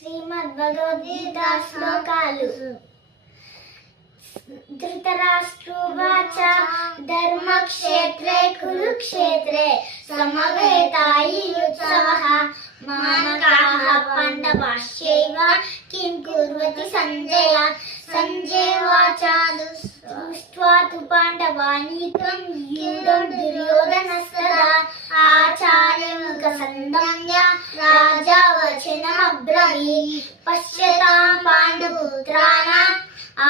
శ్రీమద్భగవద్గీత శ్లోకాలు. ధృతరాష్ట్రోవాచ ధర్మక్షేత్రే కురుక్షేత్రే సమవేతాయుత్సవః మామకాః పాండవాశ్చైవ కిం కుర్వతి సంజయ. సంజయవాచ దృష్ట్వా తు పాండవానీకం యూఢం దుర్యోధనస్తదా ఆచార్యముఖ సందమ్య రాజా వచనమబ్రవీత్. పశ్యతాం పాండుపుత్రాణాం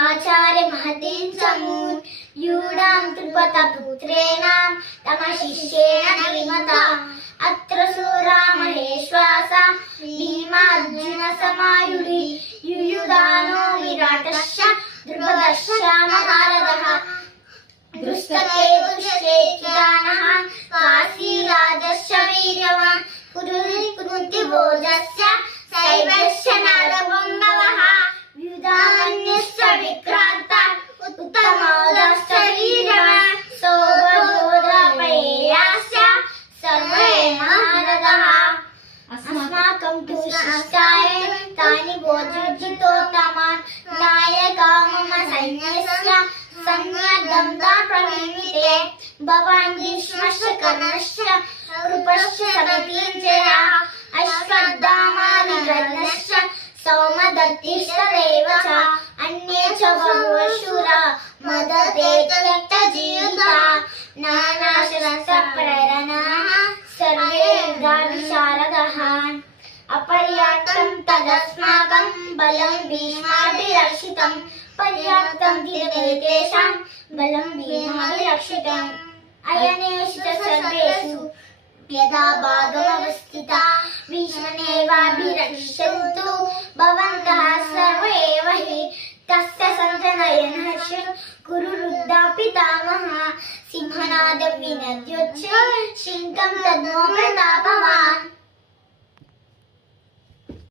ఆచార్య మహతీం సమూన్ యూఢాం త్రిపతపుత్రేణ తమ శిష్యేణ ధీమత. అత్ర సూరా మహేశ్వాస భీమార్జున సమాయుడి యుయుధానో విరాటశ్చ ద్రుపదశ్చ మహారథః. దృష్టకేతుశ్చేకిదానః కాశీరాజశ్చ వీర్యవాన్ కురుతిభోజశ్చ శైవ్యశ్చ నారపుంగవః. వ్యుధామన్యశ్చ విక్రాంత ఉత్తమోదశ్చ వీర్యవాన్ సౌభద్రోదపయేయాశ్చ సర్వే మహారథః. అస్మాకం తు శిష్టాయ తాని భోజోజితోత్తమాన్ నాయకా మమ సైన్యస్య సన్యాద్దం ప్రవీమితే. భవాన్ భీష్మశ్చ కర్ణశ్చ కృపశ్చ సమితింజయ అశ్వత్థామా వికర్ణశ్చ సౌమదత్తిస్తదేవ చ. అన్యే చ బహవః శూరా మదతే త్యక్తజీవితా నానాశస్త్ర ప్రేరణాః సర్వే యుధావిశారదః. అపర్యాప్తం తదస్మాకం బలం భీష్మాభిరక్షితం పర్యాప్తం ధీరతేషాం బలం భీమాభిరక్షితం. అయనేషు చ సర్వేషు యదా భాగమవస్థితా భీష్మనేవాభిరక్షन्तు భవంతః సర్వ ఏవ హి. తస్య సంజనయన్ హర్షం కురు వృద్ధా పితామహः సింహనాదం వినద్యోచ్చ శింకం తద్మో ప్రతాపవాన్.